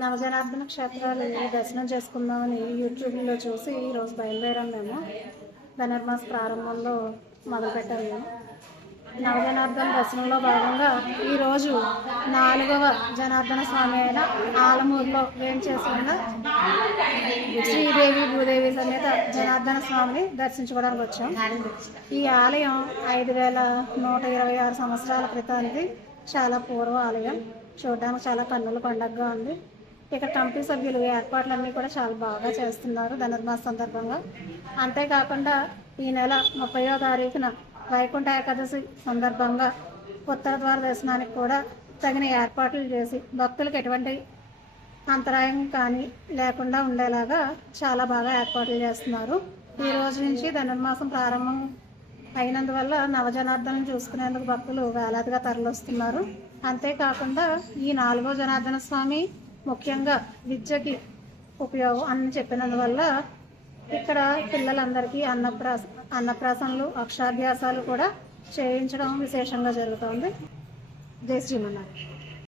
నవజనార్దన క్షేత్రాలు దర్శనం చేసుకుందామని యూట్యూబ్లో చూసి ఈరోజు బయలుదేరాం మేము. ధనుర్మాస ప్రారంభంలో మొదలుపెట్టాము మేము. నవజనార్దన దర్శనంలో భాగంగా ఈరోజు 4వ జనార్దన స్వామి అయిన ఆలమూరులో వేంచేసి ఉన్న శ్రీదేవి భూదేవి సమేత జనార్దన స్వామిని దర్శించుకోవడానికి వచ్చాం. ఈ ఆలయం 5126 సంవత్సరాల క్రితానికి చాలా పూర్వ ఆలయం. చూడడానికి చాలా కన్నుల పండగగా ఉంది. ఇక్కడ కమిటీ సభ్యులు ఏర్పాట్లన్నీ కూడా చాలా బాగా చేస్తున్నారు ధనుర్మాస సందర్భంగా. అంతేకాకుండా ఈ నెల 30వ తారీఖున వైకుంఠ ఏకాదశి సందర్భంగా ఉత్తర ద్వార దర్శనానికి కూడా తగిన ఏర్పాట్లు చేసి భక్తులకు ఎటువంటి అంతరాయం కానీ లేకుండా ఉండేలాగా చాలా బాగా ఏర్పాట్లు చేస్తున్నారు. ఈ రోజు నుంచి ధనుర్మాసం ప్రారంభం అయినందువల్ల నవజనార్దనం చూసుకునేందుకు భక్తులు వేలాదిగా తరలిస్తున్నారు. అంతేకాకుండా ఈ 4వ జనార్దన స్వామి ముఖ్యంగా విద్యకి ఉపయోగం అని చెప్పినందువల్ల ఇక్కడ పిల్లలందరికీ అన్నప్రాసనలు అక్షరాభ్యాసాలు కూడా చేయించడం విశేషంగా జరుగుతుంది. జై శ్రీమన్నారాయణ.